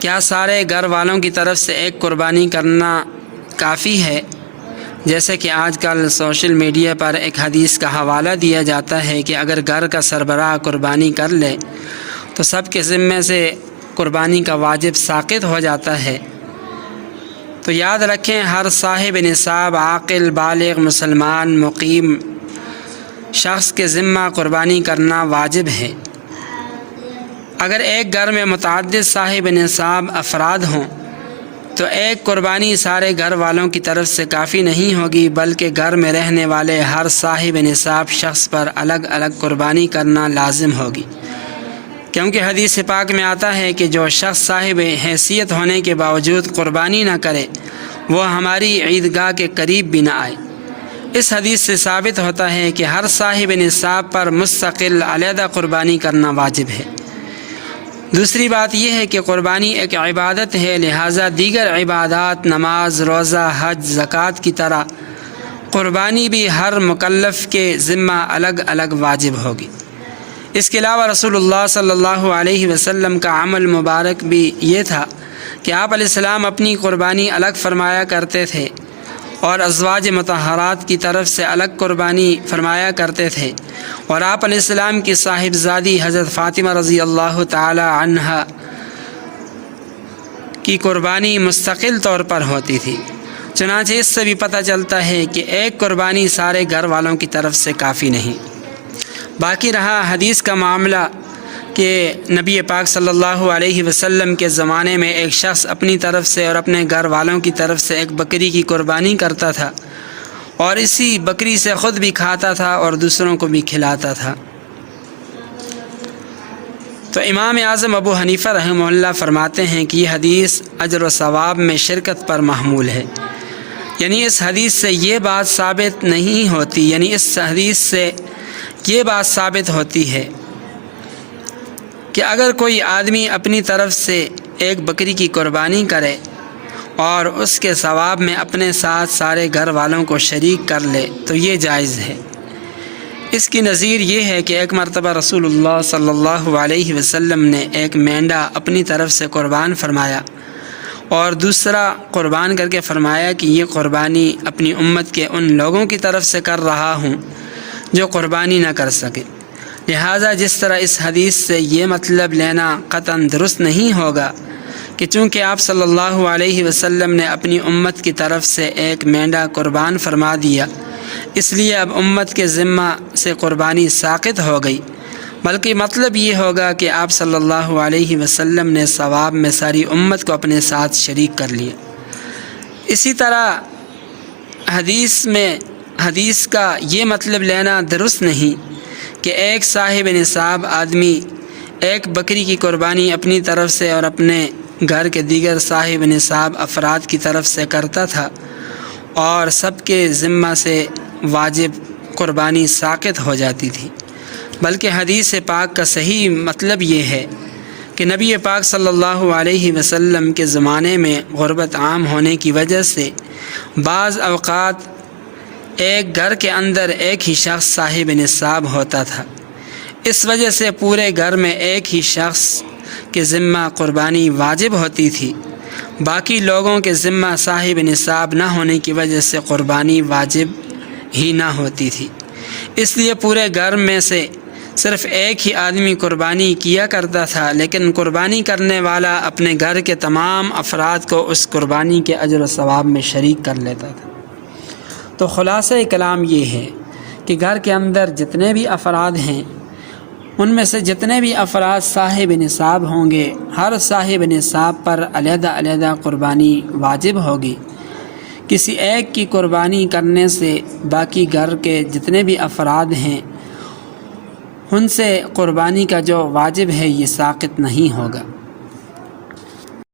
کیا سارے گھر والوں کی طرف سے ایک قربانی کرنا کافی ہے؟ جیسے کہ آج کل سوشل میڈیا پر ایک حدیث کا حوالہ دیا جاتا ہے کہ اگر گھر کا سربراہ قربانی کر لے تو سب کے ذمے سے قربانی کا واجب ساقط ہو جاتا ہے۔ تو یاد رکھیں، ہر صاحب نصاب عاقل بالغ مسلمان مقیم شخص کے ذمہ قربانی کرنا واجب ہے۔ اگر ایک گھر میں متعدد صاحب نصاب افراد ہوں تو ایک قربانی سارے گھر والوں کی طرف سے کافی نہیں ہوگی، بلکہ گھر میں رہنے والے ہر صاحب نصاب شخص پر الگ الگ قربانی کرنا لازم ہوگی، کیونکہ حدیث پاک میں آتا ہے کہ جو شخص صاحب حیثیت ہونے کے باوجود قربانی نہ کرے وہ ہماری عیدگاہ کے قریب بھی نہ آئے۔ اس حدیث سے ثابت ہوتا ہے کہ ہر صاحب نصاب پر مستقل علیحدہ قربانی کرنا واجب ہے۔ دوسری بات یہ ہے کہ قربانی ایک عبادت ہے، لہٰذا دیگر عبادات نماز، روزہ، حج، زکوٰۃ کی طرح قربانی بھی ہر مکلف کے ذمہ الگ الگ واجب ہوگی۔ اس کے علاوہ رسول اللہ صلی اللہ علیہ وسلم کا عمل مبارک بھی یہ تھا کہ آپ علیہ السلام اپنی قربانی الگ فرمایا کرتے تھے اور ازواج مطہرات کی طرف سے الگ قربانی فرمایا کرتے تھے، اور آپ علیہ السلام کی صاحبزادی حضرت فاطمہ رضی اللہ تعالی عنہا کی قربانی مستقل طور پر ہوتی تھی۔ چنانچہ اس سے بھی پتہ چلتا ہے کہ ایک قربانی سارے گھر والوں کی طرف سے کافی نہیں۔ باقی رہا حدیث کا معاملہ کہ نبی پاک صلی اللہ علیہ وسلم کے زمانے میں ایک شخص اپنی طرف سے اور اپنے گھر والوں کی طرف سے ایک بکری کی قربانی کرتا تھا اور اسی بکری سے خود بھی کھاتا تھا اور دوسروں کو بھی کھلاتا تھا۔ تو امام اعظم ابو حنیفہ رحمہ اللہ فرماتے ہیں کہ یہ حدیث اجر و ثواب میں شرکت پر محمول ہے، یعنی اس حدیث سے یہ بات ثابت نہیں ہوتی، اس حدیث سے یہ بات ثابت ہوتی ہے کہ اگر کوئی آدمی اپنی طرف سے ایک بکری کی قربانی کرے اور اس کے ثواب میں اپنے ساتھ سارے گھر والوں کو شریک کر لے تو یہ جائز ہے۔ اس کی نظیر یہ ہے کہ ایک مرتبہ رسول اللہ صلی اللہ علیہ وسلم نے ایک مینڈا اپنی طرف سے قربان فرمایا اور دوسرا قربان کر کے فرمایا کہ یہ قربانی اپنی امت کے ان لوگوں کی طرف سے کر رہا ہوں جو قربانی نہ کر سکے۔ لہٰذا جس طرح اس حدیث سے یہ مطلب لینا قطعاً درست نہیں ہوگا کہ چونکہ آپ صلی اللہ علیہ وسلم نے اپنی امت کی طرف سے ایک مینڈا قربان فرما دیا اس لیے اب امت کے ذمہ سے قربانی ساقط ہو گئی، بلکہ مطلب یہ ہوگا کہ آپ صلی اللہ علیہ وسلم نے ثواب میں ساری امت کو اپنے ساتھ شریک کر لیا۔ اسی طرح حدیث کا یہ مطلب لینا درست نہیں کہ ایک صاحب نصاب آدمی ایک بکری کی قربانی اپنی طرف سے اور اپنے گھر کے دیگر صاحب نصاب افراد کی طرف سے کرتا تھا اور سب کے ذمہ سے واجب قربانی ساقط ہو جاتی تھی، بلکہ حدیث پاک کا صحیح مطلب یہ ہے کہ نبی پاک صلی اللہ علیہ وسلم کے زمانے میں غربت عام ہونے کی وجہ سے بعض اوقات ایک گھر کے اندر ایک ہی شخص صاحب نصاب ہوتا تھا، اس وجہ سے پورے گھر میں ایک ہی شخص کے ذمہ قربانی واجب ہوتی تھی، باقی لوگوں کے ذمہ صاحب نصاب نہ ہونے کی وجہ سے قربانی واجب ہی نہ ہوتی تھی۔ اس لیے پورے گھر میں سے صرف ایک ہی آدمی قربانی کیا کرتا تھا، لیکن قربانی کرنے والا اپنے گھر کے تمام افراد کو اس قربانی کے اجر و ثواب میں شریک کر لیتا تھا۔ تو خلاصہ کلام یہ ہے کہ گھر کے اندر جتنے بھی افراد ہیں ان میں سے جتنے بھی افراد صاحب نصاب ہوں گے، ہر صاحب نصاب پر علیحدہ علیحدہ قربانی واجب ہوگی۔ کسی ایک کی قربانی کرنے سے باقی گھر کے جتنے بھی افراد ہیں ان سے قربانی کا جو واجب ہے یہ ساقط نہیں ہوگا۔